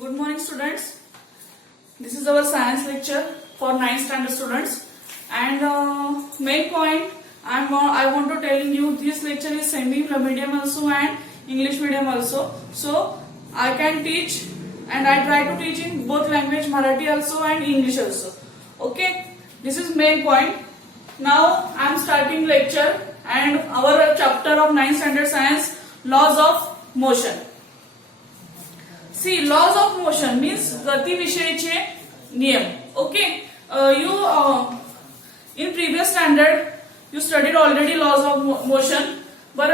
Good morning, students. This is our science lecture for 9th standard students. And main point I want to tell you, this lecture is semi medium also and English medium also. So I can teach and I try to teach in both language, Marathi also and English also. Okay, this is main point. Now I am starting lecture and our chapter of 9th standard science, laws of motion. See, laws of motion means गती विषयीचे नियम. Okay, in previous standard you studied already laws of motion, but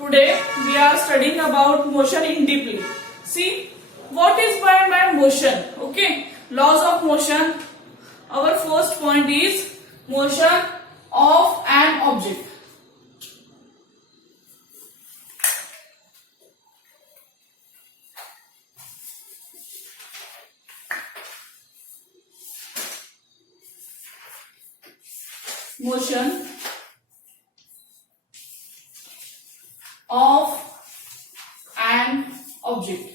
today we are studying about motion in deeply. See, what is meant by motion? Okay, laws of motion. Our first point is motion of an object. Motion of an object.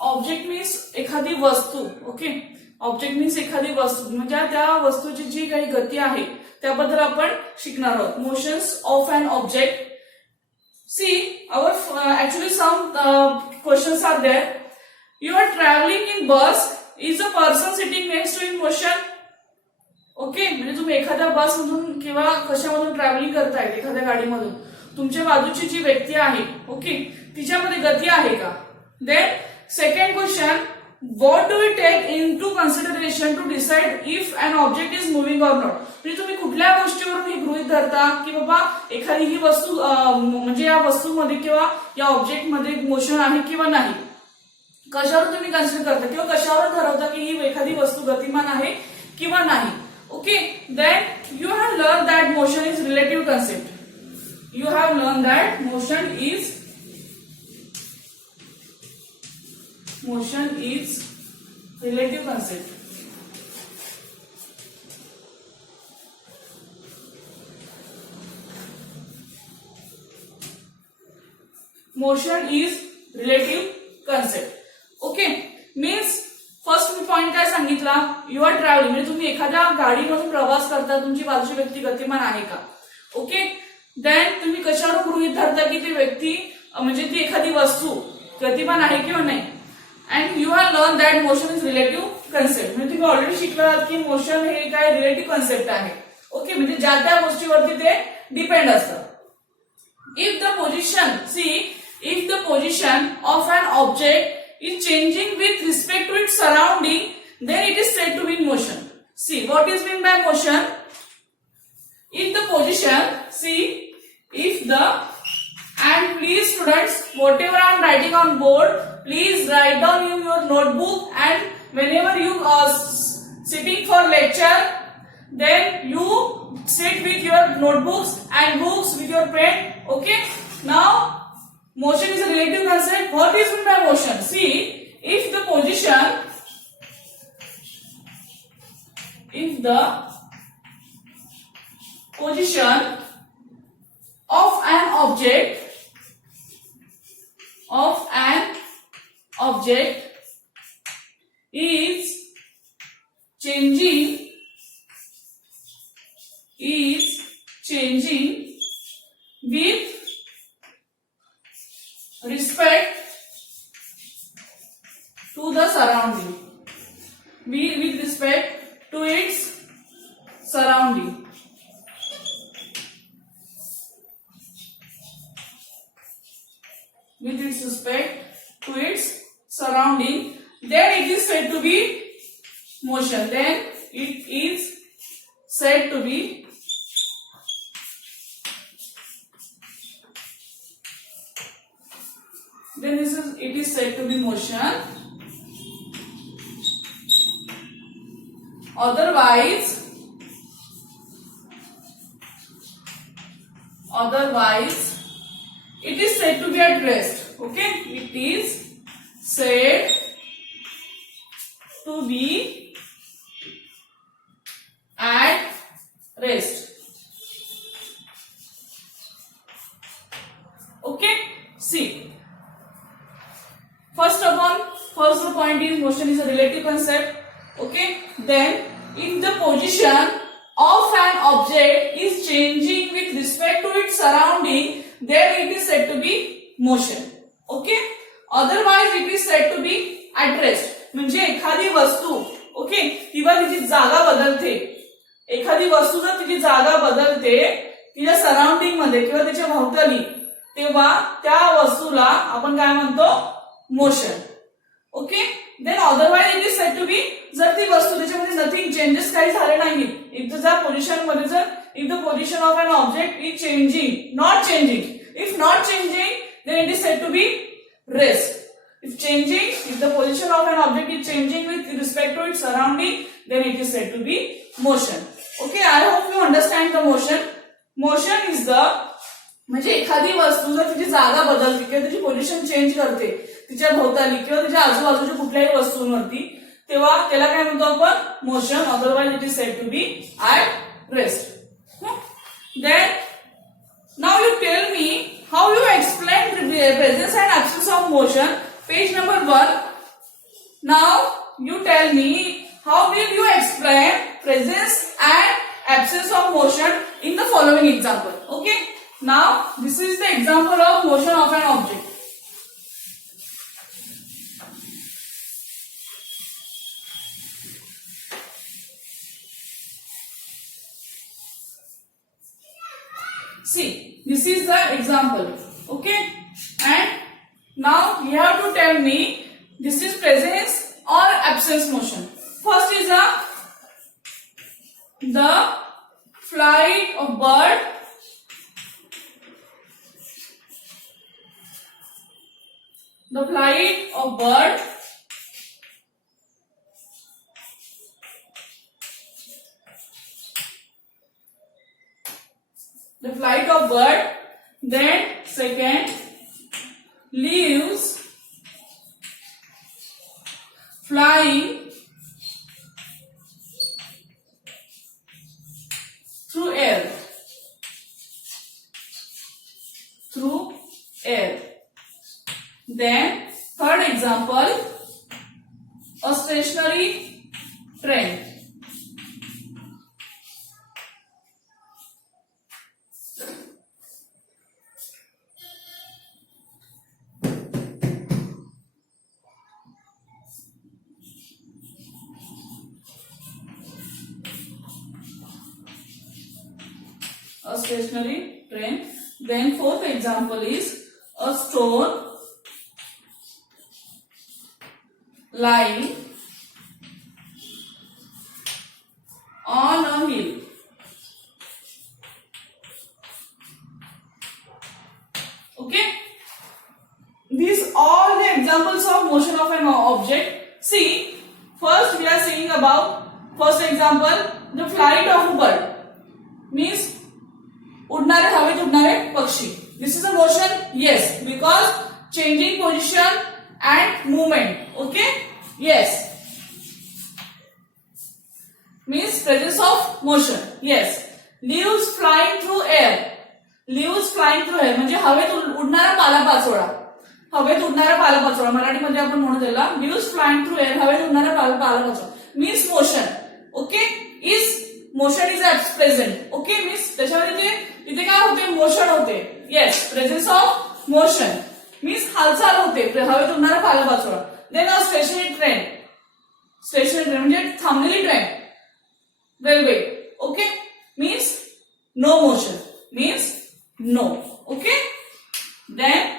Object means एखादी वस्तू. Okay, object means एखादी वस्तू म्हणजे त्या वस्तूची जी काही गती आहे त्याबद्दल आपण शिकणार आहोत. Motions of an object. See, our actually some questions are there. You are traveling in bus. Is a person sitting next to in motion? Okay, म्हणजे तुम्ही एखाद्या बस मधून किंवा कशामधून ट्रॅव्हलिंग करताय, एखाद्या गाडीमधून तुमच्या बाजूची जी व्यक्ती आहे, ओके, तिच्यामध्ये गती आहे का? Then second question, what do we take into consideration to decide if an object is moving or not. म्हणजे तुम्ही कुठल्या गोष्टीवरून हे गृहीत धरता की बाबा एखादी ही वस्तू म्हणजे या वस्तूमध्ये किंवा या ऑब्जेक्टमध्ये मोशन आहे किंवा नाही. कशावर तुम्ही कन्सिडर करता किंवा कशावर ठरवता की ही एखादी वस्तू गतिमान आहे किंवा नाही. Okay, then you have learn that motion is relative concept. You have learn that motion is relative concept. Motion is relative concept. Okay, means first point काय सांगितला, यू आर ट्रॅव्हलिंग म्हणजे तुम्ही एखाद्या गाडीमधून प्रवास करता, तुमची बाजूची व्यक्ती गतिमान आहे का. ओके, देन तुम्ही कशावर गृहीत धरता की ती व्यक्ती म्हणजे ती एखादी वस्तू गतिमान आहे किंवा नाही. And you have learn that motion is relative concept. म्हणजे तुम्ही ऑलरेडी शिकलात की मोशन हे काय रिलेटिव्ह कन्सेप्ट आहे. ओके, म्हणजे ज्या त्या गोष्टीवरती ते डिपेंड असतं. If the position, see, if the position of an object is changing with respect to its surrounding, then it is said to be in motion. See, what is meant by motion? If the position, see, if the, and please students, whatever I am writing on board, please write down in your notebook, and whenever you are sitting for lecture, then you sit with your notebooks and books with your pen. Okay, now motion is a relative concept. What is meant by motion? See, if the position of an object is changing with respect to the surrounding, with respect to its surrounding. With its respect to its surrounding, then it is said to be motion. Then it is said to be it is said to be motion. Otherwise it is said to be at rest. Okay, it is said to be at rest. See, first point is motion is a relative concept. Okay, then if the position of an object is changing with respect to its surrounding, then it is said to be motion. Okay, otherwise it is said to be at rest. म्हणजे एखादी वस्तू okay किंवा तिची जागा बदलते, एखादी वस्तू जर तिची जागा बदलते तिच्या सराउंडिंग मध्ये किंवा तिच्या भोवताली, तेव्हा त्या वस्तूला आपण काय म्हणतो, motion. Okay, then otherwise it is said to be, जर ती वस्तू त्याच्यामध्ये नथिंग चेंजेस काही झाले नाही, इफ द पोझिशन मध्ये जर if the position of an object is changing, not changing, if not changing then it is said to be rest. If changing, if the position of an object is changing with respect to its surrounding, then it is said to be motion. Okay, I hope you understand the motion. Motion is the, म्हणजे एखादी वस्तू जर तिची जागा बदलते किंवा तिची position change करते तिच्या भोवताली किंवा तिच्या आजूबाजूच्या कुठल्याही वस्तूंवरती, तेव्हा त्याला काय म्हणतो आपण, motion. Otherwise it is said to be at rest. Then now you tell me how you explain the presence and absence of motion. Page number 1. Now you tell me how will you explain presence and absence of motion in the following example. Okay. Now this is the example of motion of an object. See, this is the example. Okay, and now you have to tell me this is presence or absence motion. First is the flight of bird. The flight of bird. The flight of bird. Then second, leaves flying through air. Through air. Then third example, a stationary train. A stationary train. Then fourth example is a stone lying on a hill. Okay, these all the examples of motion of an object. See, first we are seeing about first example, the flight of a bird, means उडणारे हवेत उडणारे पक्षी. This is a motion. Yes, because changing position and movement. Okay, yes, means presence of motion. Yes, leaves flying through air. Leaves flying through air म्हणजे हवेत उडणारा पालापाचोळा. हवेत उडणारा पालापाचोळा मराठीमध्ये आपण म्हणू त्याला लीव्स फ्लाइंग थ्रू एअर. हवेत उडणारा पालापाचोळा means motion. Okay, is motion is present. Okay, means त्याच्यामध्ये इथे काय होते, मोशन होते. Yes, presence of motion means हालचाल होते हवेत उडणारा पालापाचोळा. Then a stationary train. Stationary train म्हणजे थांबलेली train, railway. Okay, means no motion, means no. Okay, then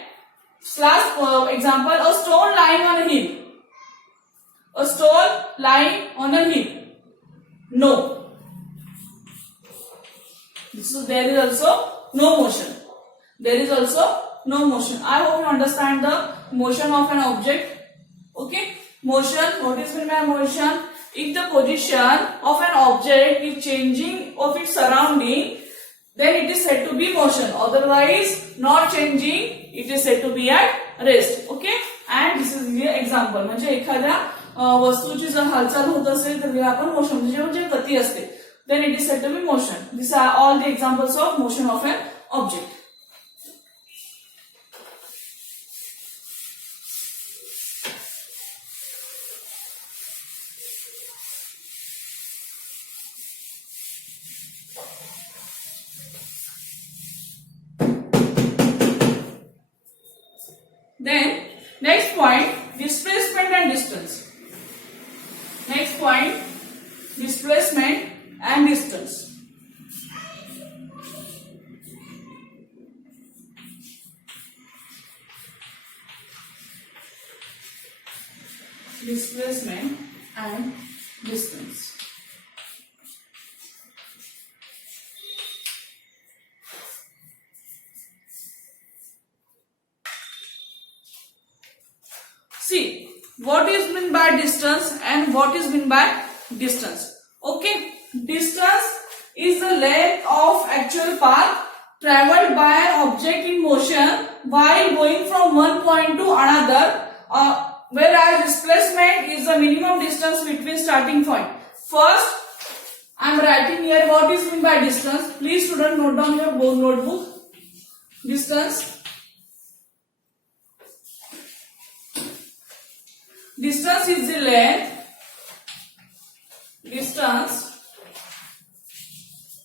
last example, a stone lying on a hill. A stone lying on a hill, no. So there is also no motion. There is also no motion. I hope you understand the motion of an object. Okay, motion. What is meant by motion? If the position of an object is changing of its surrounding, then it is said to be motion. Otherwise, not changing, it is said to be at rest. Okay, and this is the example. म्हणजे एखाद्या वस्तूची जर हालचाल होत असेल तर तिला आपण मोशन म्हणजे गती असते. Then it is said to be motion. These are all the examples of motion of an object. Then next point, displacement and distance. Next point, displacement and distance. Displacement and distance. See, what is meant by distance and what is meant by distance. Okay, distance is the length of actual path traveled by an object in motion while going from one point to another, whereas displacement is the minimum distance between starting point. First, I am writing here what is meant by distance. Please student note down your notebook. Distance. Distance is the length. Distance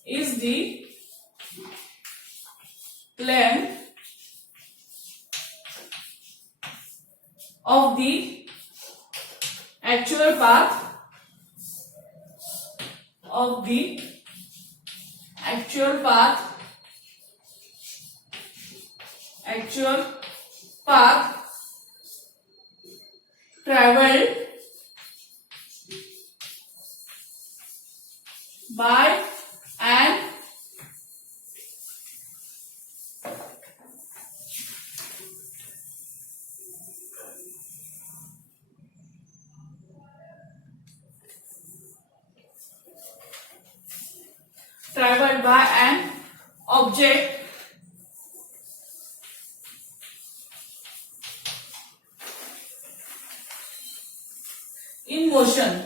is the length of the actual path traveled by an object in motion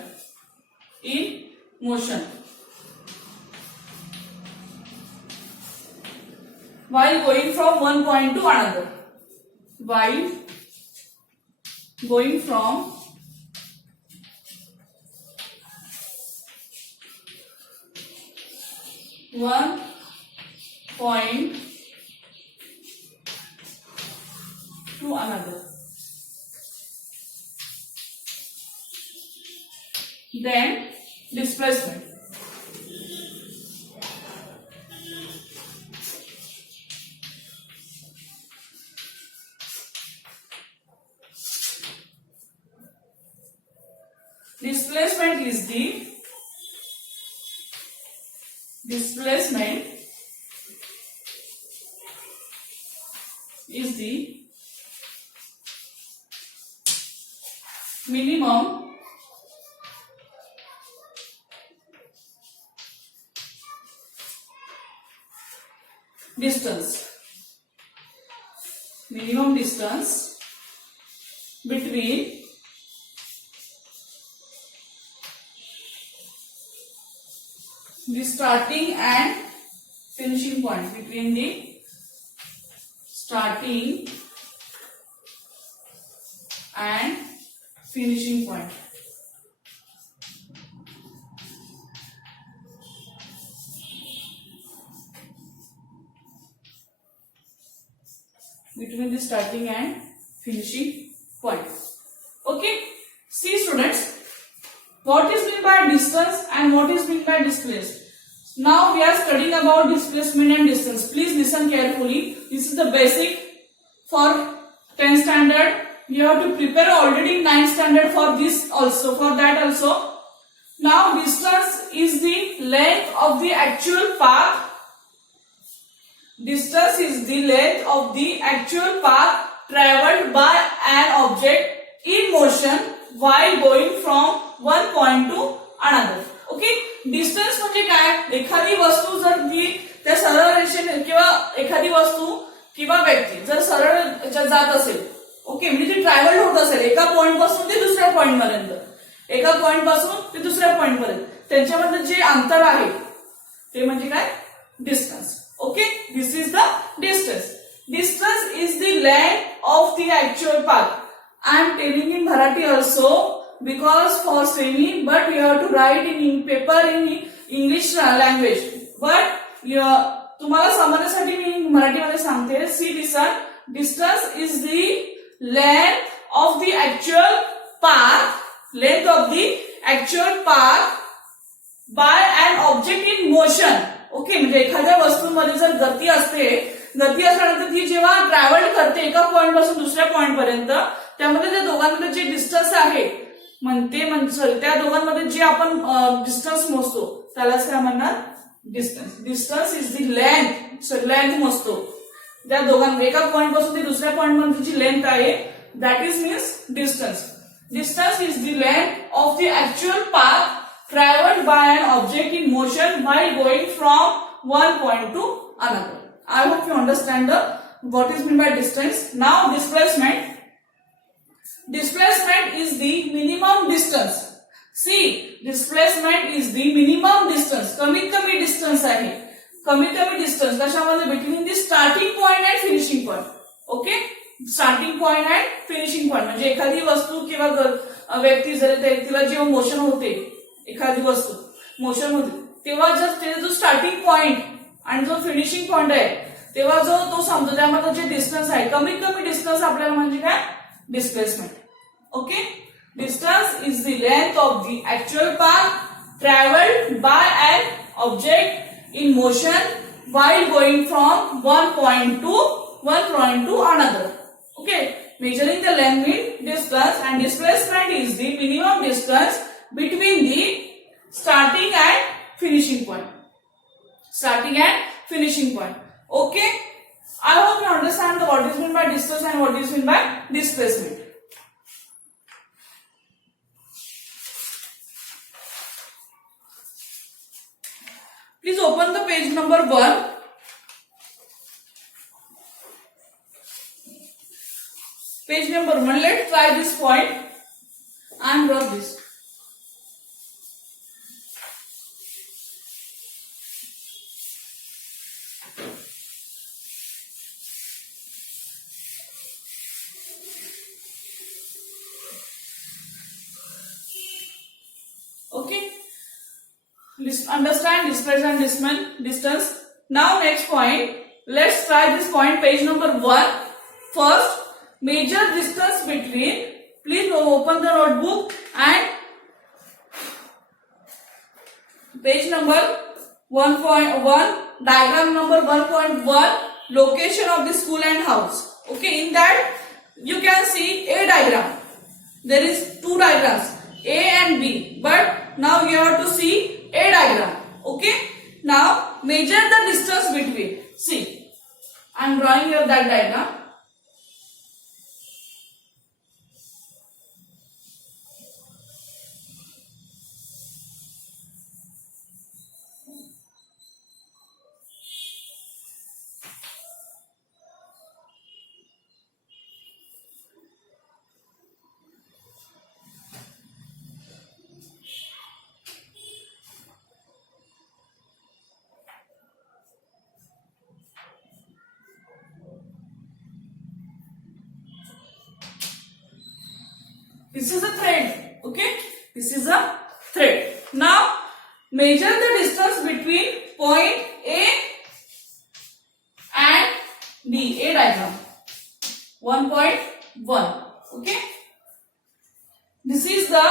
while going from one point to another. While going from one point to another. Then displacement. Displacement is the minimum distance between the starting and finishing point, between the starting and finishing point. Between the starting and finishing point. Okay. See students, what is meant by distance and what is meant by displacement. Now we are studying about displacement and distance. Please listen carefully. This is the basic for 10th standard. You have to prepare already in 9th standard for this also, for that also. Now distance is the length of the actual path. Distance is the length of the actual path traveled by an object in motion while going from one point to another. Okay, distance म्हणजे काय, एखादी वस्तू जर ती त्या सरळ रेषेने किंवा एखादी वस्तू किंवा व्यक्ती जर सरळ जात असेल, ओके, म्हणजे ती ट्रॅव्हल होत असेल एका पॉइंट पासून ते दुसऱ्या पॉइंट पर्यंत, एका पॉइंट पासून ते दुसऱ्या पॉइंट पर्यंत त्यांच्यामध्ये जे अंतर आहे ते म्हणजे काय, distance. Okay, this is the distance. Distance is the length of the actual path. I am telling in Marathi also because for semi, but you have to write in paper in English language. But तुम्हाला समजण्यासाठी मी मराठीमध्ये सांगते. See, listen. Distance is the length of the actual path, by an object in motion. Okay, म्हणजे एखाद्या वस्तूमध्ये जर गती असल्यानंतर ती जेव्हा ट्रॅव्हल करते एका पॉइंट पासून दुसऱ्या पॉइंट पर्यंत, त्यामध्ये त्या दोघांमध्ये जे डिस्टन्स आहे त्या दोघांमध्ये जे आपण डिस्टन्स मोजतो त्यालाच काय म्हणणार, डिस्टन्स इज द लेंथ मोजतो त्या दोघांमध्ये एका पॉइंट पासून ते दुसऱ्या पॉइंट मध्ये जी लेंथ आहे that is means distance is the length of the actual path traveled by an object in motion while going from one point to another. I hope you understand what is meant by distance. Now displacement is the minimum distance. See, displacement is the minimum distance. कमीत कमी distance आहे. कमीत कमी distance कशामध्ये between the starting point and finishing point. Okay? Starting point and finishing point. म्हणजे एखादी वस्तू किंवा व्यक्ती जर तिला जेव्हा मोशन होते, एखादी वस्तू मोशन होते तेव्हा जर त्याचा जो स्टार्टिंग पॉइंट आणि जो फिनिशिंग पॉइंट आहे तेव्हा जो तो समजतो त्यामध्ये जे डिस्टन्स आहे कमीत कमी डिस्टन्स आपल्याला म्हणजे काय, displacement. Okay, distance is the length of the actual path travelled by an object in motion while going from one point to another. Okay, measuring the length means distance, and displacement is the minimum distance between the starting and finishing point. Okay, I hope you understand what is meant by distance and what is meant by displacement. Please open the page number 1. Page number 1. Let's try this point and rub this. Okay, understand displacement and distance. Now next point, let's try this point, page number 1. First, measure distance between, please open the notebook and page number 1.1, diagram number 1.1, location of the school and house. Okay, in that you can see a diagram. There is two diagrams, A and B, but now you have to see a diagram. Okay, now measure the distance between. See, I am drawing here that diagram. This is a thread. Okay, this is a thread. Now measure the distance between point A and B. A diagram 1.1. Okay, this is the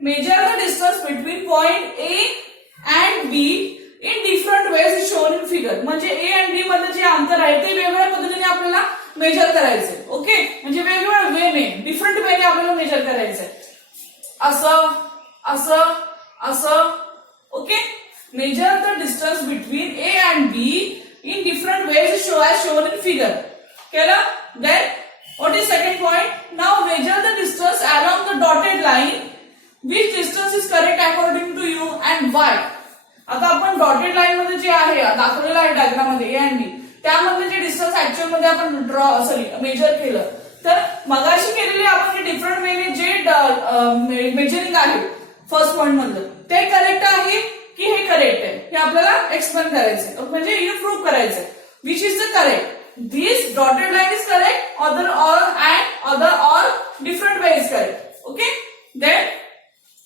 measure the distance between point A and B in different ways shown in figure. म्हणजे A and B मध्ये जे अंतर आहे ते वेगवेगळ्या पद्धतीने आपल्याला major करायचे. Okay, म्हणजे वेगवेगळ्या वेने डिफरंट वेने आपल्याला मेजर करायचंय. असं असं असं. Okay, measure the distance between A and B in different ways as shown in figure. केलं? Then what is second point? Now measure the distance along the dotted line. Which distance is correct according to you and why? आता आपण dotted line मध्ये जे आहे दाखवलेलं आहे diagram मध्ये A and B, त्यामध्ये जे distance actual मध्ये आपण मेजर केलं तर मगाशी केलेले आपण डिफरंट वेने जे मेजरिंग आहे फर्स्ट पॉइंट मधलं ते करेक्ट आहे की हे करेक्ट आहे हे आपल्याला एक्सप्लेन करायचंय, म्हणजे हे प्रूव्ह करायचंय. Which is the correct? This dotted line is correct, other or different way is correct. Okay, then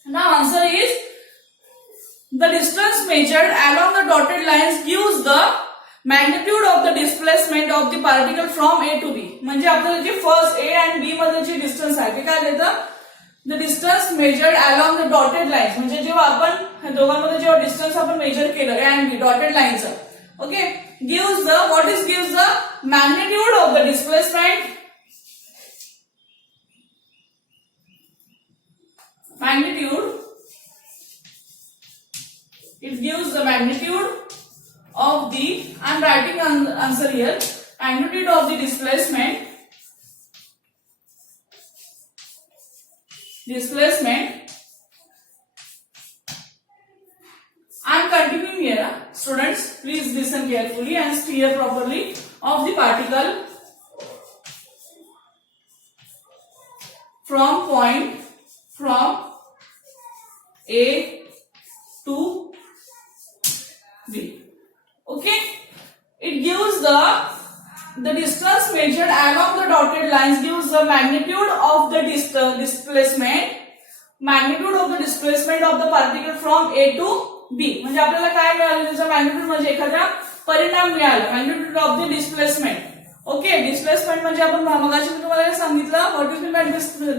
now answer is the distance measured along the dotted lines gives the magnitude of the displacement of the particle from A to B. म्हणजे आपल्याला जे first A and B मध्ये जे distance आहे ते काय देतं, the distance measured along the dotted lines. म्हणजे जेव्हा आपण दोघांमध्ये जेव्हा डिस्टन्स आपण मेजर केलं ए अँड बी डॉटेड लाईनचं, okay, gives the what is gives the magnitude of the displacement, magnitude, it gives the magnitude of the, I am writing answer here, magnitude of the displacement, I am continuing here, students please listen carefully and steer properly, of the particle from A to B. Okay, it gives the distance measured along the dotted lines gives the magnitude of the displacement, magnitude of the displacement of the particle from A to B. म्हणजे आपल्याला काय मिळालं, त्याचा magnitude म्हणजे एखादा परिणाम मिळाला, magnitude of the displacement. Okay, displacement म्हणजे आपण मगाशी मी तुम्हाला सांगितलं what is mean by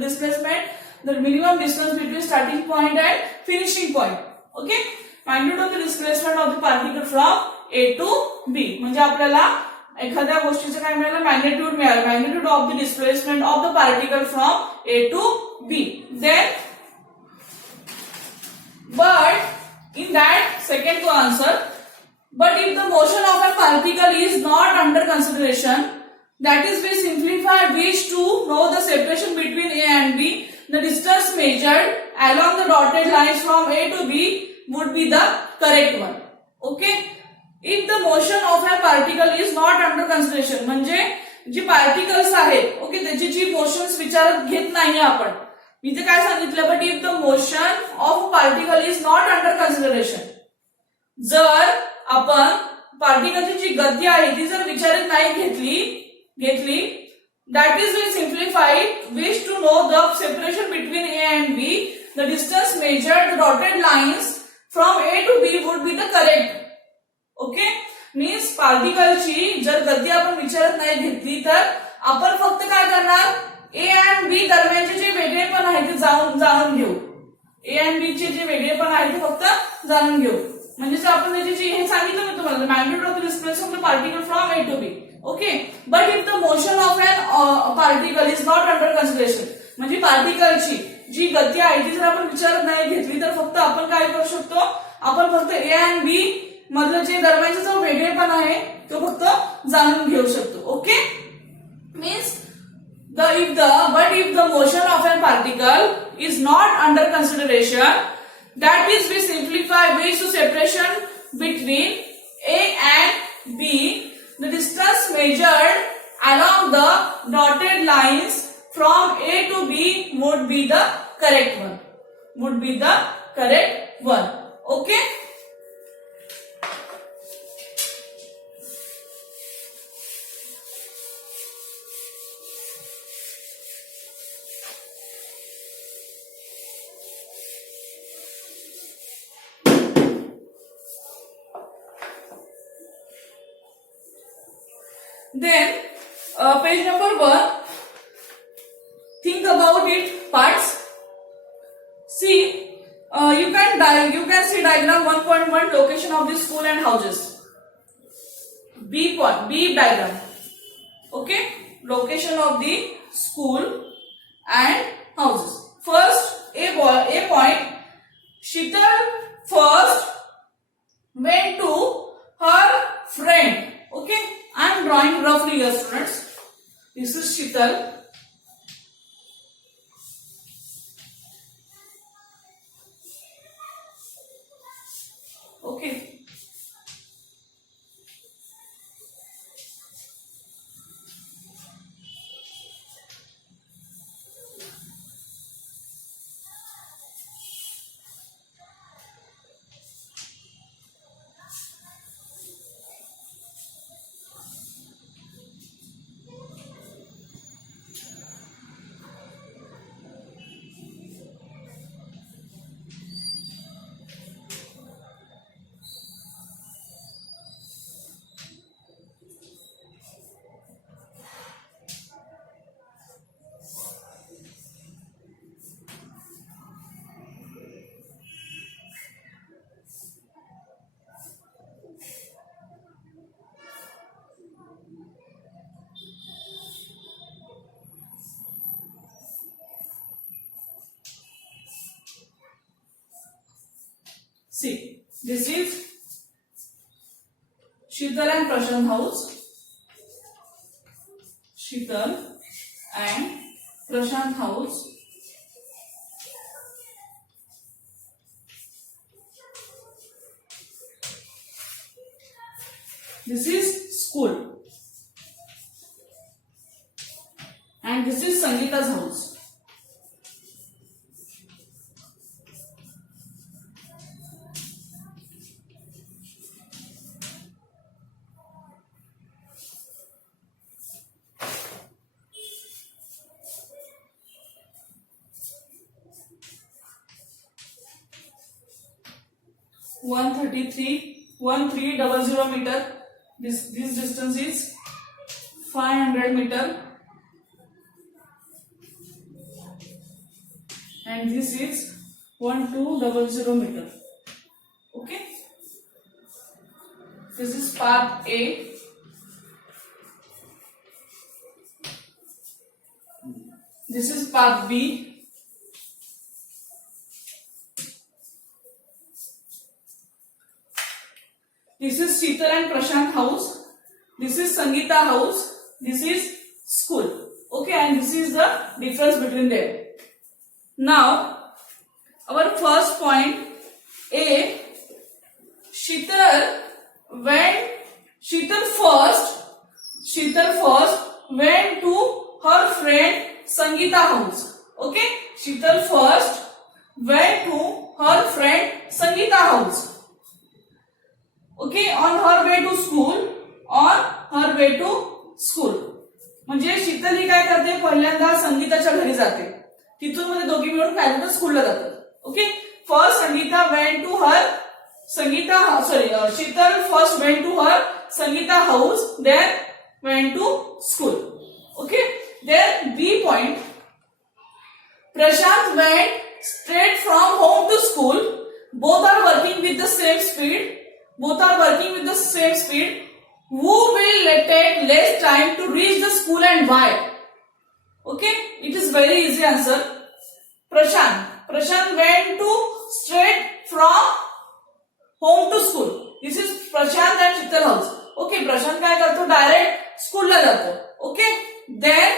displacement, the minimum distance between starting point and finishing point. Okay, magnitude of the displacement of the particle from A to B. म्हणजे आपल्याला एखाद्या गोष्टीचं काय मिळालं, मॅग्निट्यूड मिळालं, magnitude of the displacement of the particle from A to B. Then but in that second answer, but if the motion of a particle is not under consideration, that is we simplify wish to know the separation between A and B, the distance measured along the dotted lines from A to B would be the correct one. Okay, if the motion of a particle is not under consideration, म्हणजे जी particles आहेत, okay, त्याची जी motions विचारात घेत नाही आपण, इथे काय सांगितलं, but if the motion of particle is not under consideration, जर आपण पार्टिकलची जी गती आहे ती जर विचारात नाही घेतली, that is we simplify wish to know the separation between A and B, the distance measured, the dotted lines from A to B would be the correct. Okay, means particle ची जर गती आपण विचारात नाही घेतली तर आपण फक्त काय करणार, A and B दरम्यानचे जे वेगळेपण आहे ते जाणून घेऊ, A and B चे जे वेगळेपण आहे ते फक्त जाणून घेऊ. म्हणजे आपण त्याची हे सांगितलं मी तुम्हाला, magnitude of the displacement of the particle from A to B. Okay, but if the motion of an particle is not under consideration, म्हणजे पार्टिकलची जी गती आहे ती जर आपण विचारात नाही घेतली तर फक्त आपण काय करू शकतो, आपण फक्त A and B मधलं जे दरम्यानचा जो वेगळेपण आहे तो फक्त जाणून घेऊ शकतो. Okay, means but if the motion of a particle is not under consideration, that is we simplify ways to separation between A and B, the distance measured along the dotted lines from A to B would be the correct one. Okay, then page number 1, think about it parts. See, you can see diagram 1.1, location of the school and houses. B diagram. Okay, location of the school and houses. First, A point, Shital first went to her friend. Okay, I am drawing roughly here, students. This is Shital. Okay. See, this is Sheetal and Prashant house. Sheetal and Prashant house. This is school. And this is Sangeeta's house. One 1300 meter. This distance is 500 meter. And this is 1200 meter. Okay. This is path A. This is path B. This is Sheetal and Prashant house. This is Sangeeta house. This is school. Okay, and this is the difference between them. Now, our first point A. Sheetal first went to her friend Sangeeta house. Okay, Sheetal first went to her friend Sangeeta house. Okay, on her way to school. म्हणजे शीतल ही काय करते, पहिल्यांदा संगीताच्या घरी जाते, तिथून मध्ये दोघी मिळून काय करतात, स्कूलला जातात. Okay, first Sangeeta went to her Sheetal first went to her Sangeeta house, then went to school. Okay, then B point, Prashant went straight from home to school. Both are working with the same speed. Who will take less time to reach the school and why? Okay, it is very easy answer. Prashant went to straight from home to school. This is Prashant and Sheetal house. Okay, Prashant काय करतो, direct school ला जातो. Okay, then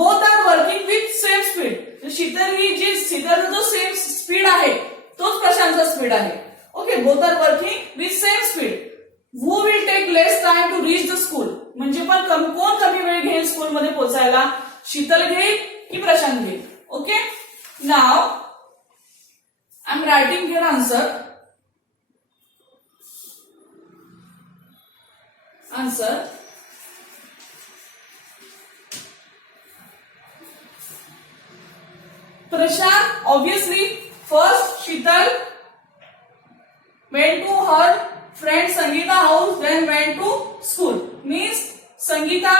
both are working with same speed. शीतल जो same speed आहे तोच प्रशांतचा speed आहे. Okay, both are working with same speed. Who will take less time to reach the school? म्हणजे पण कोण कमी वेळ घेईल स्कूल मध्ये पोहोचायला, शीतल घेईल की प्रशांत घेईल. Okay, now I am writing here answer. Prashant, obviously, first Sheetal went to her friend Sangeeta house, then went to school. Means Sangeeta,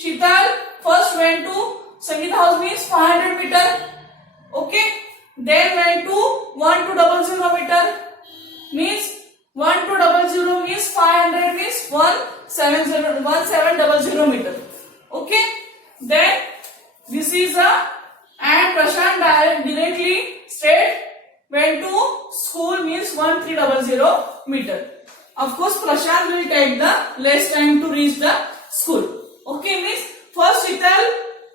Sheetal first went to Sangeeta house means 500 meter. Okay, then went to 1200 meter. Means 1200 means 500 means 1700 meter. Okay, then this is and Prashant directly straight went to school means 1300 meter. Of course, Prashant will take the less time to reach the school. Okay, means first Sheetal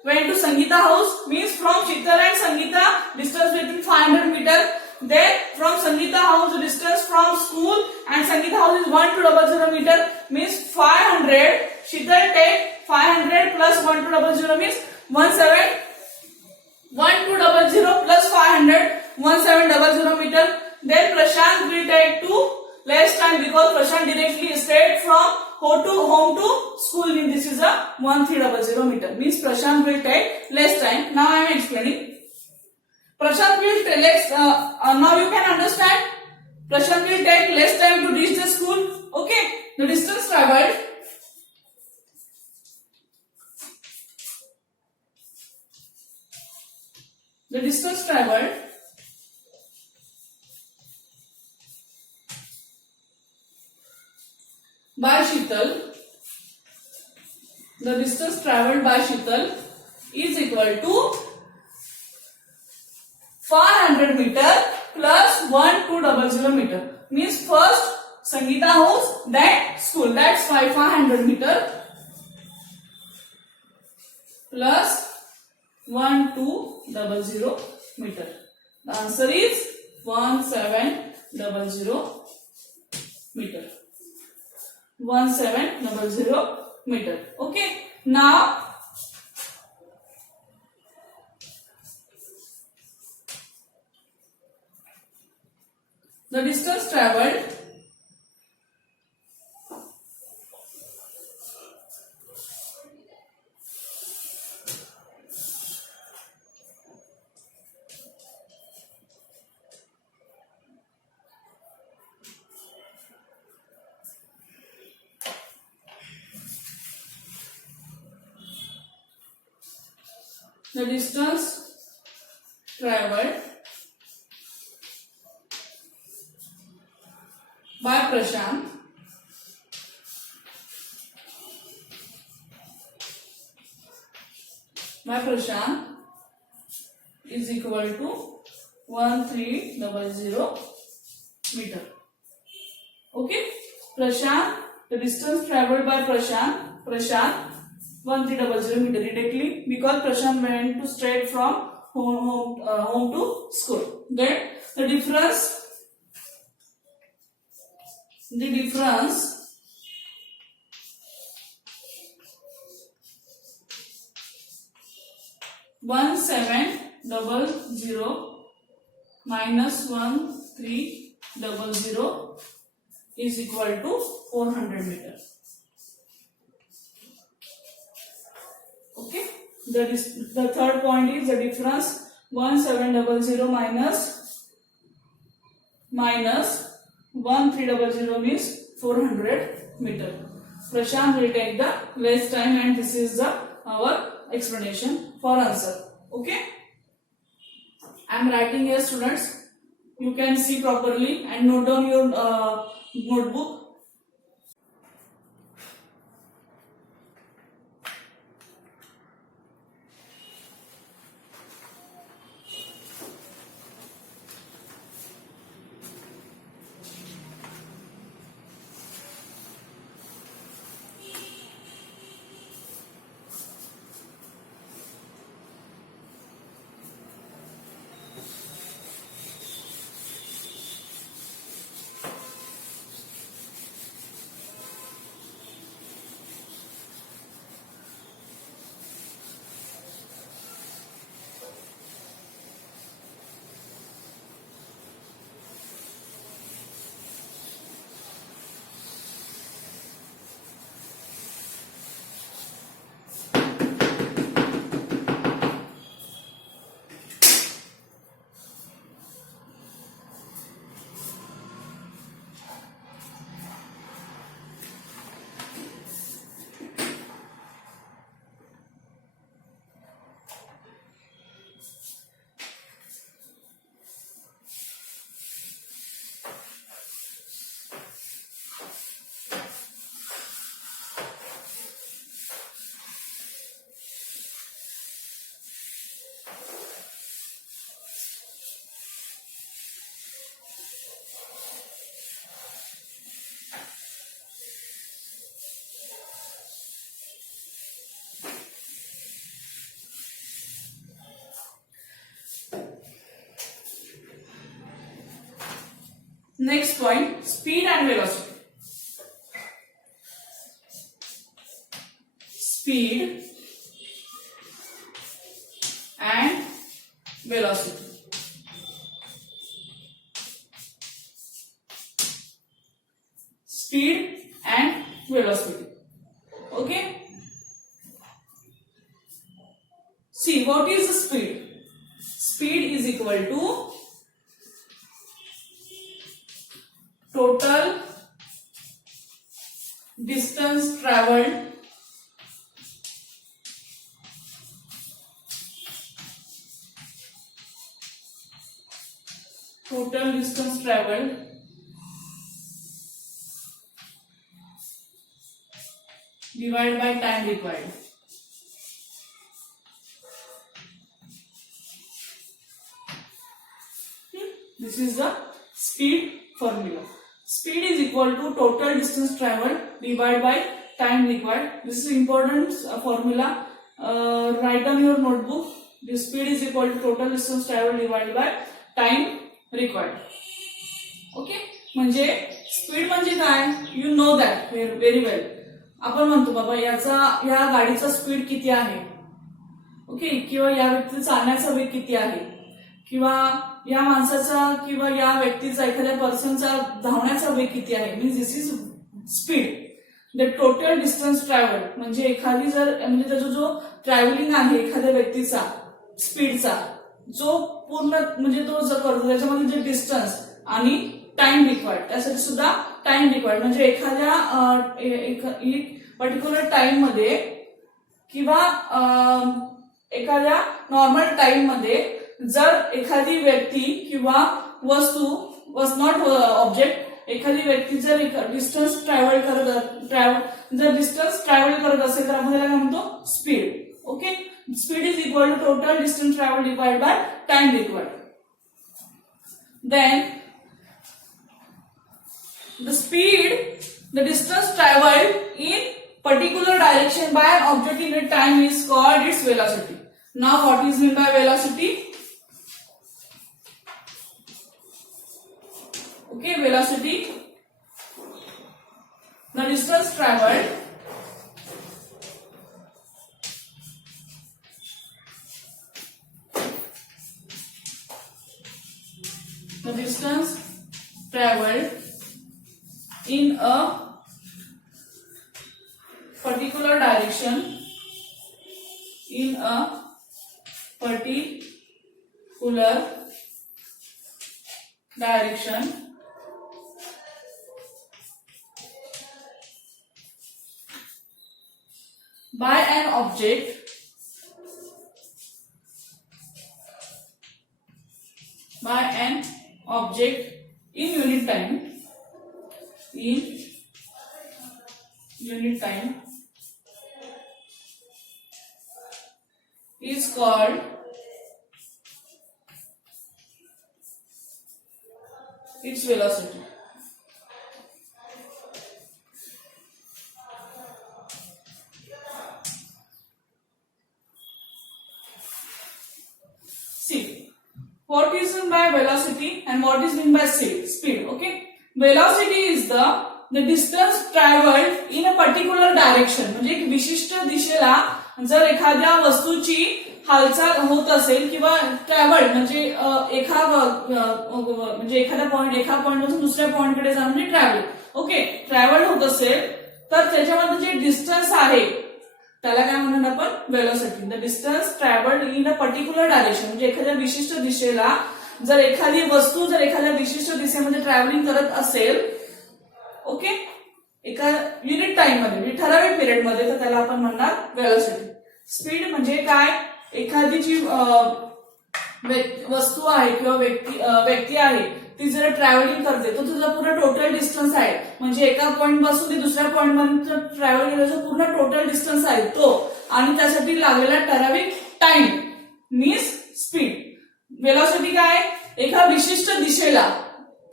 went to Sangeeta house, means from Sheetal and Sangeeta distance between 500 meter. Then from Sangeeta house distance from school and Sangeeta house is 1200 meter, means 500. Sheetal take 500 plus 1200 means 1200 plus 500. 1700 meter. Then Prashant will take to less time because Prashant directly straight from home to school. This is a 1300 meter. Means Prashant will take less time. Now I am explaining. Prashant will take now you can understand. Prashant will take less time to reach the school. Okay, the distance traveled. By Sheetal, the distance traveled by Sheetal is equal to 500 meter plus 1200 meter. Means first Sangeeta house, then school. That's 500 meter plus 1200 meter. The answer is 1700 meter. 1700 meter. Okay. Now the distance traveled by Prashant is equal to 1300 meter. Okay, Prashant, the distance traveled by Prashant 1300 meter directly, because Prashant went to straight from home to school. Then the difference 1700 minus 1300 is equal to 400 meter. Okay, the third point is the difference 1700 minus 1300 means 400 meter. Prashant will take the less time, and this is our explanation for answer. Okay, I am writing here, students. You can see properly and note down your notebook. Next point, speed and velocity. Speed and velocity. Speed and velocity. Okay. See, what is the speed? Speed is equal to total distance traveled divided by time required. This is the speed formula. Speed is equal to total distance traveled divided by time required. This is important formula. Write down your notebook. The speed is equal to total distance traveled divided by time required. Okay, म्हणजे speed म्हणजे काय, you know that very well. आपण म्हणतो बाबा या गाडीचा speed किती आहे, okay, किंवा या व्यक्तीचा चालण्याचा वेग किती आहे, किंवा या माणसाचा किंवा या व्यक्तीचा एखाद्या पर्सनचा धावण्याचा वेग किती आहे. Means this is speed. The total distance travel म्हणजे एखादी म्हणजे त्याचा जो ट्रॅव्हलिंग आहे एखाद्या व्यक्तीचा स्पीडचा जो पूर्ण म्हणजे तो जो करतो त्याच्यामध्ये जे डिस्टन्स आणि टाइम रिक्वायर्ड, त्यासाठी सुद्धा टाइम रिक्वायर्ड म्हणजे एखाद्या पर्टिक्युलर टाइम मध्ये किंवा एखाद्या नॉर्मल टाइम मध्ये जर एखादी व्यक्ती किंवा वस्तू वॉज नॉट ऑब्जेक्ट, एखादी व्यक्ती जर डिस्टन्स ट्रॅव्हल करत असेल तर आपण त्याला काय म्हणतो speed. Okay, speed is equal to total distance travel divide by time required. Then the speed, the distance traveled in particular direction by an object in a time is called its velocity. Now what is meant by velocity? Okay, velocity, the distance traveled in a particular direction by an object in unit time is called its velocity. See, what is meant by velocity and what is meant by speed. Okay, velocity is the distance traveled in a particular direction. म्हणजे एक विशिष्ट दिशेला जर एखाद्या वस्तूची हालचाल होत असेल किंवा ट्रॅव्हल म्हणजे एखादा पॉइंट एका पॉइंट पासून दुसऱ्या पॉइंट कडे जाणं म्हणजे ट्रॅव्हल. ओके, ट्रॅव्हल होत असेल तर त्याच्यामध्ये जे डिस्टन्स आहे त्याला काय म्हणणार आपण velocity. The distance travelled in a particular direction म्हणजे एखाद्या विशिष्ट दिशेला जर एखादी वस्तू जर एखाद्या विशिष्ट दिशेमध्ये ट्रॅव्हलिंग करत असेल, ओके, एका युनिट टाइम मध्ये म्हणजे ठराविक पिरियड मध्ये, तर त्याला आपण म्हणणार वेलोसिटी. स्पीड म्हणजे काय, एखादी जी वस्तू आहे किंवा व्यक्ती आहे ती जर ट्रॅव्हलिंग करते तर तुझा पूर्ण टोटल डिस्टन्स आहे म्हणजे एका पॉइंट पासून ते दुसऱ्या पॉइंट पर्यंत ट्रॅव्हल केल्याचा पूर्ण टोटल डिस्टन्स आहे तो, आणि त्यासाठी लागलेला ठराविक टाइम मीन्स स्पीड. वेलोसिटी काय, एका विशिष्ट दिशेला,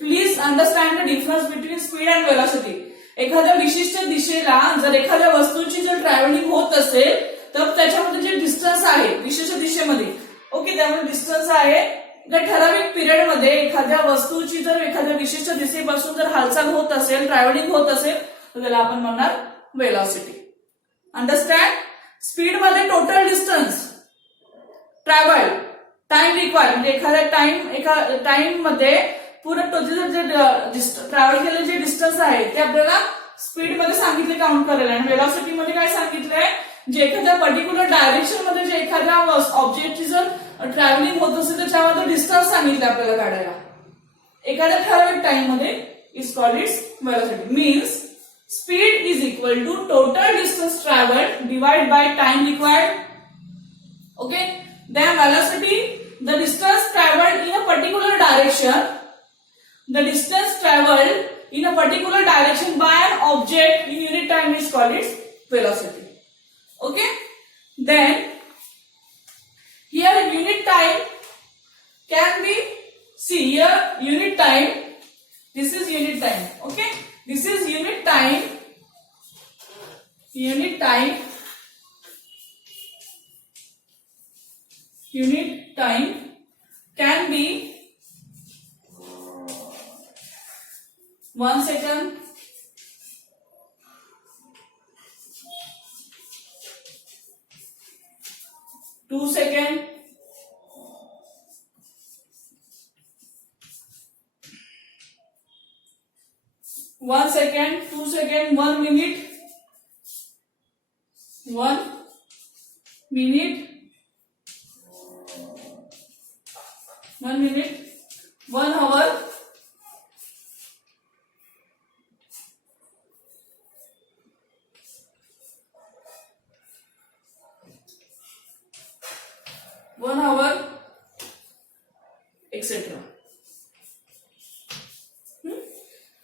please understand the difference between speed and velocity. एखाद्या विशिष्ट दिशेला जर एखाद्या वस्तूची जर ट्रॅव्हलिंग होत असेल तर त्याच्यामध्ये जे डिस्टन्स आहे विशिष्ट दिशेमध्ये, ओके, त्यामध्ये डिस्टन्स आहे त्या ठराविक पिरियड मध्ये एखाद्या वस्तूची जर एखाद्या विशिष्ट दिशेपासून जर हालचाल होत असेल, ट्रॅव्हलिंग होत असेल तर त्याला आपण म्हणणार वेलोसिटी. अंडरस्टँड. स्पीड मध्ये total distance travel, time required म्हणजे एका टाइम मध्ये पूर्ण टोटल जे ट्रॅव्हल केलेले जे डिस्टन्स आहे ते आपल्याला स्पीड मध्ये सांगितले काउंट करायला. आणि वेलोसिटी मध्ये काय सांगितलंय, जे एखाद्या पर्टिक्युलर डायरेक्शन मध्ये जे एखाद्या ऑब्जेक्टची जर ट्रॅव्हलिंग होत असेल त्याच्यामध्ये डिस्टन्स सांगितले आपल्याला काढायला एखाद्या ठराविक टाइम मध्ये, is called its velocity. Means speed is equal to total distance travelled divide by time required. Okay, then velocity, the distance travelled in a particular direction, the distance traveled in a particular direction by an object in unit time is called its velocity. Okay, then here unit time can be See here, unit time. This is unit time. Okay, this is unit time. Unit time. Unit time can be 1 second, 2 second, 1 second, 2 second, 1 minute, 1 minute, 1 minute, 1 hour, 1 hour, etc.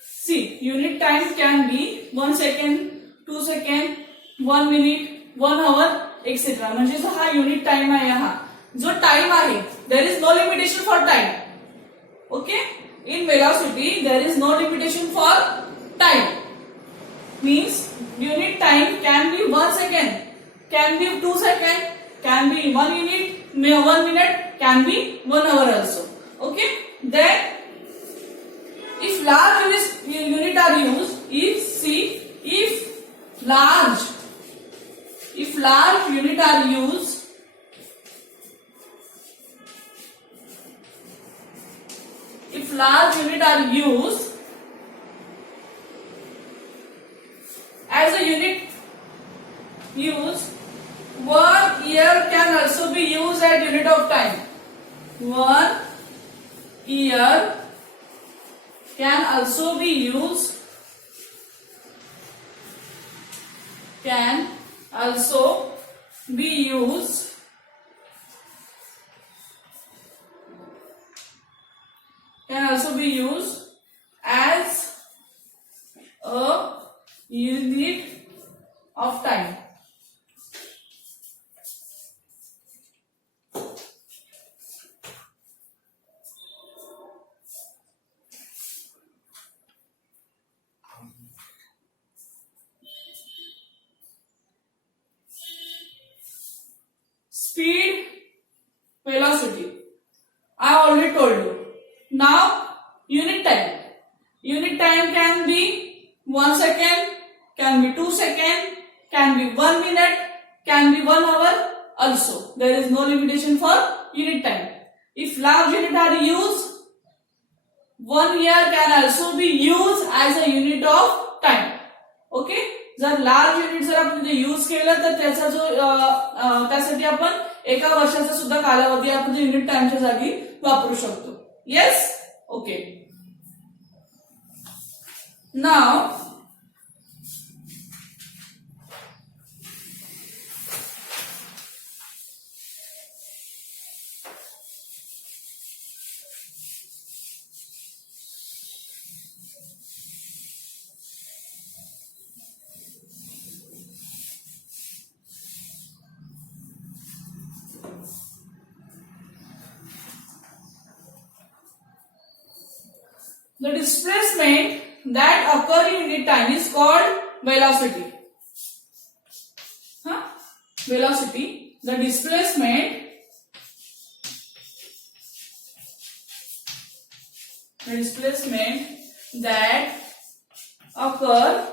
See, unit time can be 1 second, 2 second, 1 minute, 1 hour, etc. म्हणजे जो हा unit time आहे हा जो time आहे there is no limitation for time. Okay, in velocity there is no limitation for time. Means unit time can be 1 second, can be 2 second, can be 1 minute, 1 minute, can be 1 hour also. Okay, then if large unit are used, if large unit are used, if large unit are used as a unit use, 1 year can also be used as unit of time. 1 year can also be used, can also be used as a unit of time. Speed, velocity, I already told you. Now unit time. Unit time can be 1 second, can be 2 second, can be 1 minute, can be 1 hour also. There is no limitation for unit time. If large unit are used, 1 year can also be used as a unit of time. Okay, जर large unit जर आपण use केलं तर त्याचा जो त्यासाठी आपण एका वर्षाचा सुद्धा कालावधी आपण युनिट टाइमच्या जागी वापरू शकतो. Yes, okay. Now the displacement that occur in unit time is called velocity. Velocity. The displacement that occur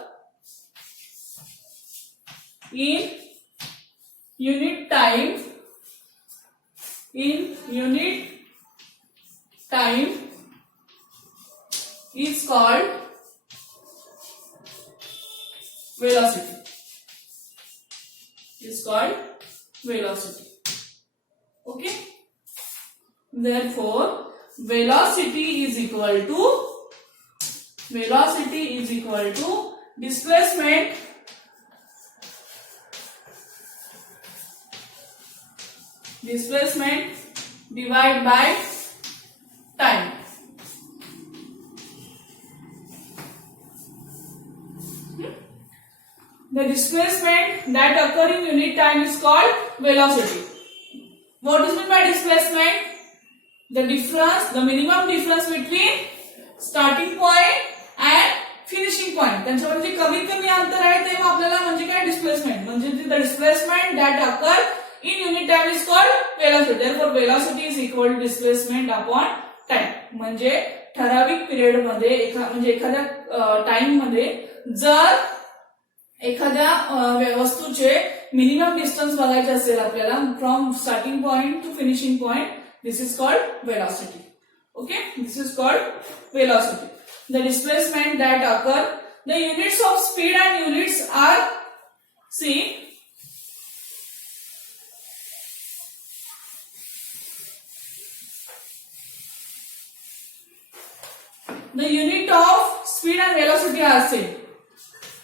in unit time is called velocity. Okay, therefore velocity is equal to displacement divided by time. The displacement that occur in unit time is called velocity. What is meant by displacement? the minimum difference between starting point and finishing point त्यांच्यामध्ये जे कमीत कमी अंतर आहे ते आपल्याला म्हणजे काय displacement म्हणजे the displacement that occur in unit time is called velocity therefore velocity is equal to displacement upon time म्हणजे ठराविक पिरियड मध्ये म्हणजे एखाद्या टाइम मध्ये जर एखाद्या वस्तूचे मिनिमम डिस्टन्स बघायचे असेल आपल्याला from starting point to finishing point this is called velocity okay this is called velocity the displacement that occur the units of speed and units are see the unit of speed and velocity are same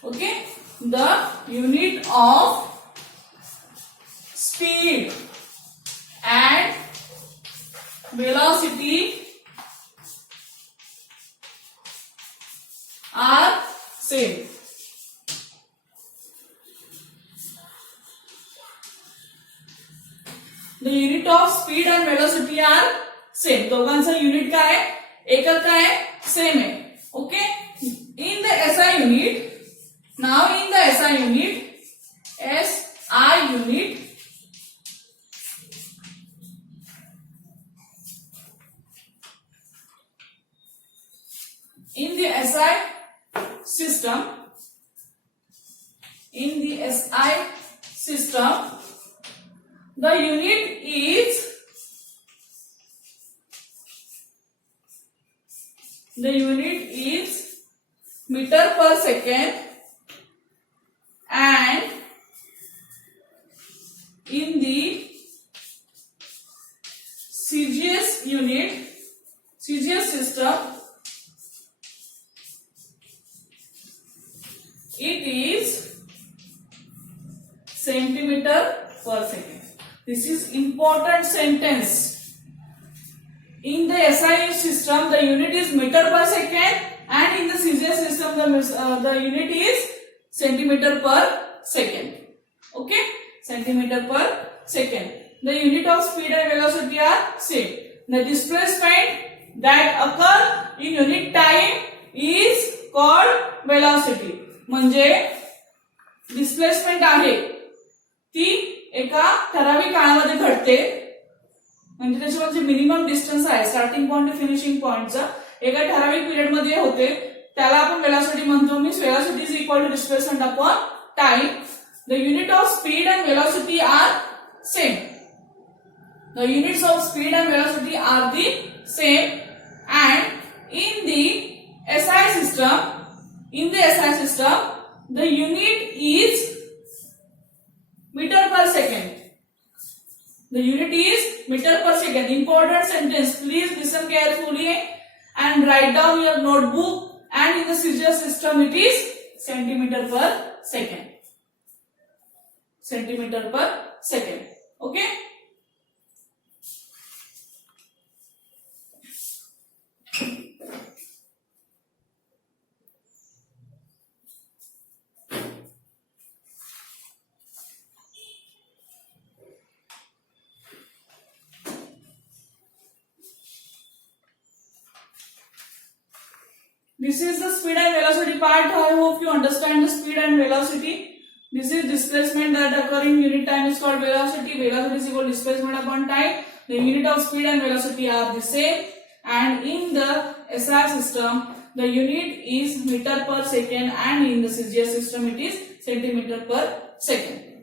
okay the unit of speed and velocity are same. The unit of speed and velocity are same. दोघांचं unit काय आहे एकच काय आहे same आहे okay in the SI unit now in the SI unit in the SI system the unit is meter per second and in the CGS system it is centimeter per second. This is important sentence. In the SI system, the unit is meter per second, and in the CGS system, the unit is centimeter per second. Okay, centimeter per second. The unit of speed and velocity are same. The displacement that occur in unit time is called velocity. म्हणजे displacement आहे ती एका ठराविक काळामध्ये घडते म्हणजे त्याच्यामध्ये minimum distance आहे स्टार्टिंग पॉइंट टू फिनिशिंग पॉइंटचा एका ठराविक पिरियड मध्ये होते त्याला आपण वेलोसिटी म्हणतो means velocity is equal to displacement upon time the unit of speed and velocity are same the units of speed and velocity are the same and in the SI system the unit is meter per second. The unit is meter per second. Important sentence. Please listen carefully and write down your notebook. And in the CGS system, it is centimeter per second. Centimeter per second. Okay. This is the speed and velocity part. I hope you understand the speed and velocity. This is displacement that occur in unit time is called velocity. Velocity is equal to displacement upon time. The unit of speed and velocity are the same. And in the SI system, the unit is meter per second, and in the CGS system, it is centimeter per second.